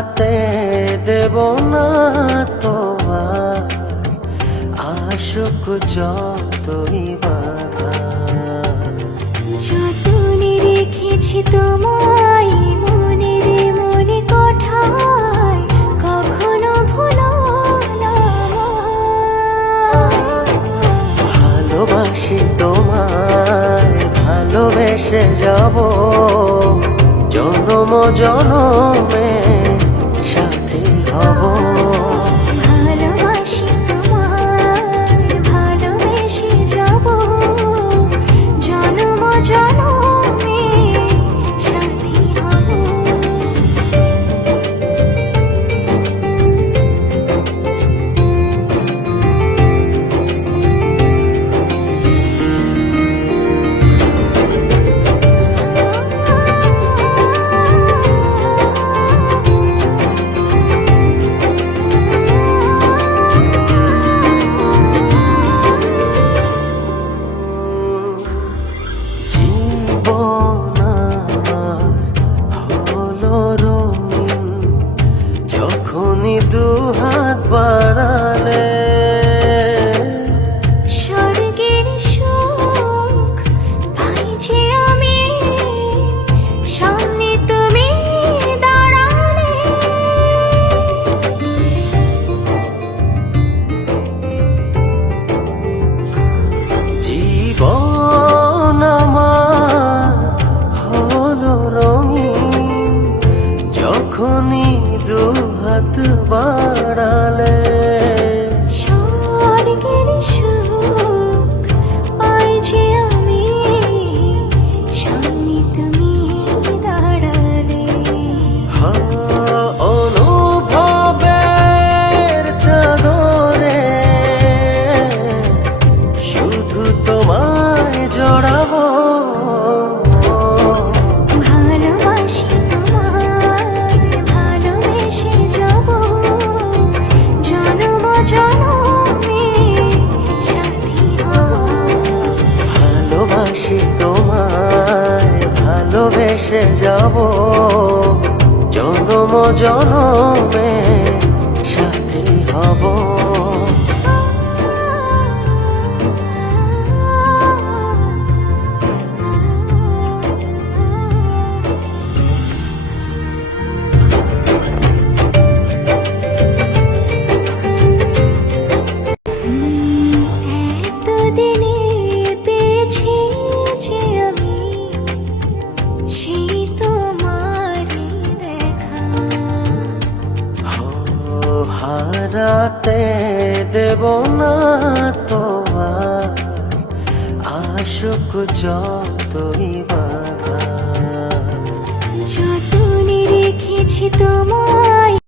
হারাতে দেব না তোমার আশুক যতই বাধা। যতনে রেখেছি তোমায় মনের মনে কোঠায়, কখনো ভুলো না আমায়। ভালোবাসি তোমায়, ভালোবেসে যাব জনম জনমে সাথী হব। ভালোবাসি তোমায়, ভালোবেসে যাব জনম জনমে সাথী হব। জীবন আমার হলো রঙিন, যখনই দুহাত বাড়ালে। স্বর্গের সুখ পাই যে আমি, সামনে তুমি দাঁড়ালে। জীবন আমার হলো রঙিন, যখনই দুহাত বাড়ালে। স্বর্গের সুখ পাই যে আমি, সামনে তুমি দাঁড়ালে। অনুভবের চাদরে শুধু তোমায় জড়াবো। ভালোবাসি তোমায়, ভালোবেসে যাব জনম জনমে সাথী হব। ভালোবাসি তোমায়, ভালোবেসে যাব জনম জনমে সাথী হব। এতদিনে পেয়েছি যে আমি সেই তোমারই দেখা। হারাতে দেব না তোমার আশুক যতই বাধা। যতনে রেখেছি তোমায়